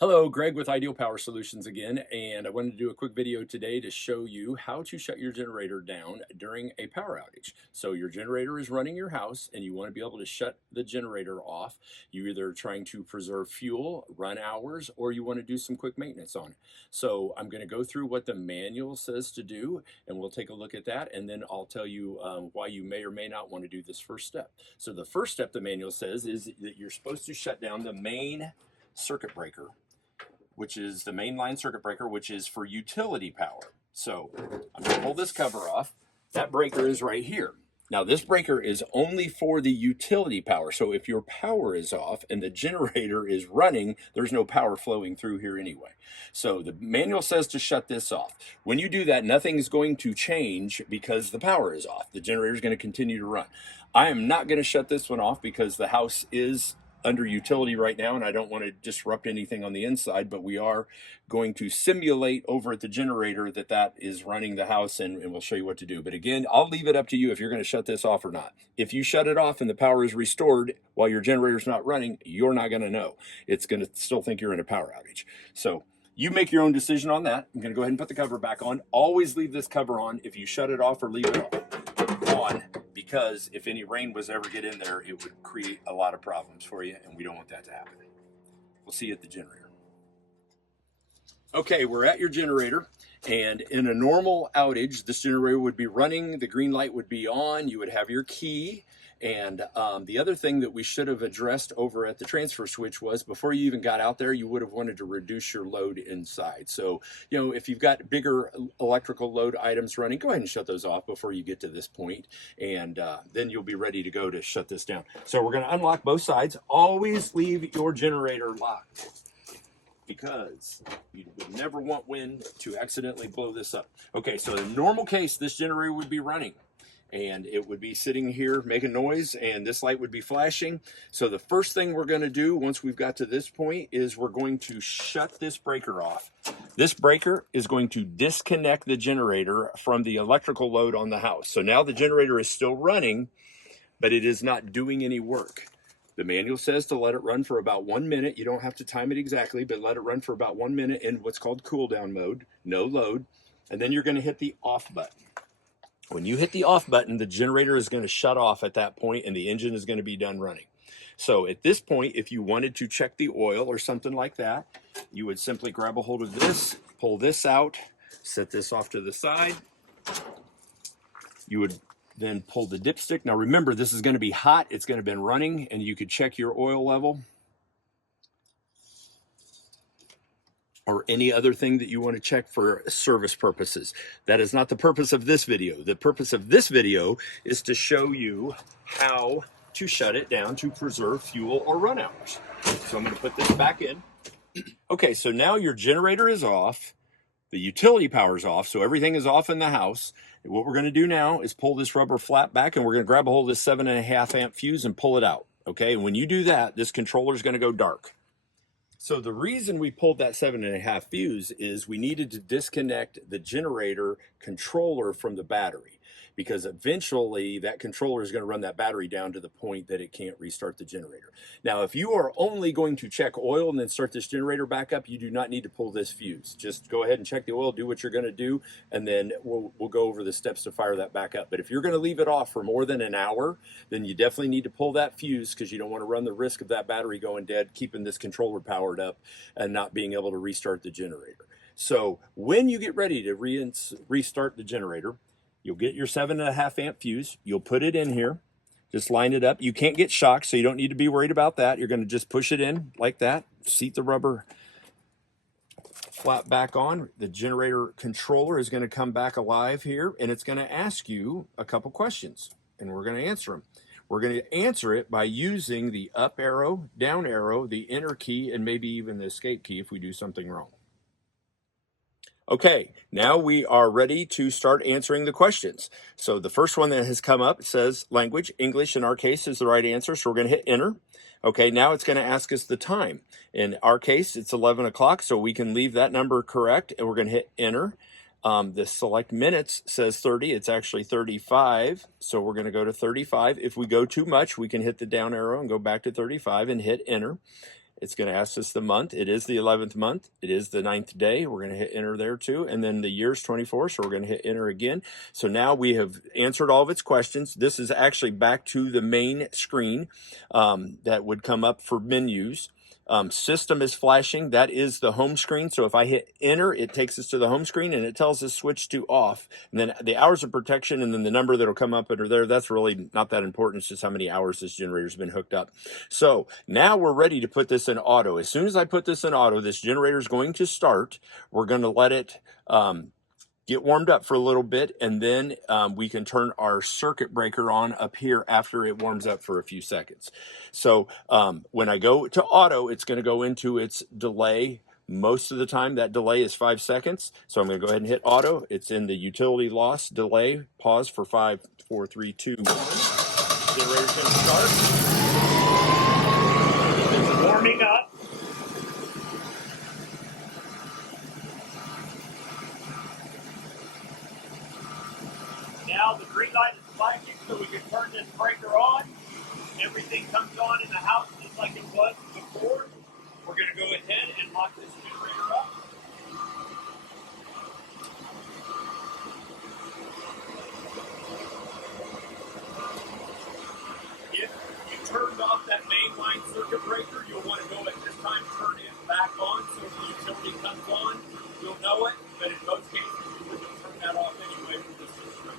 Hello, Greg with Ideal Power Solutions again, and I wanted to do a quick video today to show you how to shut your generator down during a power outage. So your generator is running your house and you want to be able to shut the generator off. You're either trying to preserve fuel, run hours, or you want to do some quick maintenance on it. So I'm going to go through what the manual says to do, and we'll take a look at that, and then I'll tell you why you may or may not want to do this first step. So the first step the manual says is that you're supposed to shut down the main circuit breaker, which is the mainline circuit breaker, which is for utility power. So I'm going to pull this cover off. That breaker is right here. Now this breaker is only for the utility power. So if your power is off and the generator is running, there's no power flowing through here anyway. So the manual says to shut this off. When you do that, nothing's going to change because the power is off. The generator is going to continue to run. I am not going to shut this one off because the house is under utility right now and I don't want to disrupt anything on the inside, but we are going to simulate over at the generator that is running the house, and we'll show you what to do. But again, I'll leave it up to you if you're going to shut this off or not. If you shut it off and the power is restored while your generator's not running, you're not going to know. It's going to still think you're in a power outage. So you make your own decision on that. I'm going to go ahead and put the cover back on. Always leave this cover on if you shut it off or leave it on, because if any rain was ever get in there, it would create a lot of problems for you, and we don't want that to happen. We'll see you at the generator. Okay, we're at your generator, and in a normal outage, this generator would be running, the green light would be on, you would have your key. And the other thing that we should have addressed over at the transfer switch was, before you even got out there, you would have wanted to reduce your load inside. So, you know, if you've got bigger electrical load items running, go ahead and shut those off before you get to this point, and then you'll be ready to go to shut this down. So we're going to unlock both sides. Always leave your generator locked, because you would never want wind to accidentally blow this up. Okay, so in a normal case, this generator would be running, and it would be sitting here making noise, and this light would be flashing. So the first thing we're going to do once we've got to this point is we're going to shut this breaker off. This breaker is going to disconnect the generator from the electrical load on the house. So now the generator is still running, but it is not doing any work. The manual says to let it run for about 1 minute. You don't have to time it exactly, but let it run for about 1 minute in what's called cool down mode, no load. And then you're going to hit the off button. When you hit the off button, the generator is going to shut off at that point, and the engine is going to be done running. So at this point, if you wanted to check the oil or something like that, you would simply grab a hold of this, pull this out, set this off to the side. You would then pull the dipstick. Now remember, this is going to be hot. It's going to have been running, and you could check your oil level or any other thing that you want to check for service purposes. That is not the purpose of this video. The purpose of this video is to show you how to shut it down to preserve fuel or run hours. So I'm going to put this back in. Okay, so now your generator is off. The utility power is off, so everything is off in the house. And what we're going to do now is pull this rubber flap back, and we're going to grab a hold of this 7.5 amp fuse and pull it out. Okay, and when you do that, this controller is going to go dark. So the reason we pulled that 7.5 fuse is we needed to disconnect the generator controller from the battery, because eventually that controller is going to run that battery down to the point that it can't restart the generator. Now, if you are only going to check oil and then start this generator back up, you do not need to pull this fuse. Just go ahead and check the oil, do what you're going to do, and then we'll go over the steps to fire that back up. But if you're going to leave it off for more than an hour, then you definitely need to pull that fuse, because you don't want to run the risk of that battery going dead, keeping this controller powered up and not being able to restart the generator. So when you get ready to restart the generator, you'll get your 7.5 amp fuse. You'll put it in here. Just line it up. You can't get shocked, so you don't need to be worried about that. You're going to just push it in like that. Seat the rubber flap back on. The generator controller is going to come back alive here, and it's going to ask you a couple questions, and we're going to answer them. We're going to answer it by using the up arrow, down arrow, the enter key, and maybe even the escape key if we do something wrong. Okay, now we are ready to start answering the questions. So the first one that has come up says language. English in our case is the right answer, so we're going to hit enter. Okay, now it's going to ask us the time. In our case, it's 11 o'clock, so we can leave that number correct, and we're going to hit enter. The select minutes says 30. It's actually 35, so we're going to go to 35. If we go too much, we can hit the down arrow and go back to 35 and hit enter. It's going to ask us the month. It is the 11th month. It is the 9th day. We're going to hit enter there too. And then the year's 24, so we're going to hit enter again. So now we have answered all of its questions. This is actually back to the main screen that would come up for menus. System is flashing. That is the home screen. So if I hit enter, it takes us to the home screen and it tells us switch to off. And then the hours of protection and then the number that'll come up under there, that's really not that important. It's just how many hours this generator's been hooked up. So now we're ready to put this in auto. As soon as I put this in auto, this generator is going to start. We're going to let it get warmed up for a little bit, and then we can turn our circuit breaker on up here after it warms up for a few seconds. So when I go to auto, it's going to go into its delay. Most of the time that delay is 5 seconds. So I'm going to go ahead and hit auto. It's in the utility loss delay. Pause for 5, 4, 3, 2, 1. Generator's going to start. It's warming up. Now the green light is flashing, so we can turn this breaker on. Everything comes on in the house just like it was before. We're going to go ahead and lock this generator up. If you turned off that mainline circuit breaker, you'll want to go at this time turn it back on, so if the utility comes on, you'll know it, but in most cases you wouldn't turn that off anyway from this system.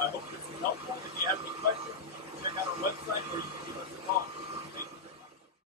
I hope this is helpful. If you have any questions, you can check out our website where you can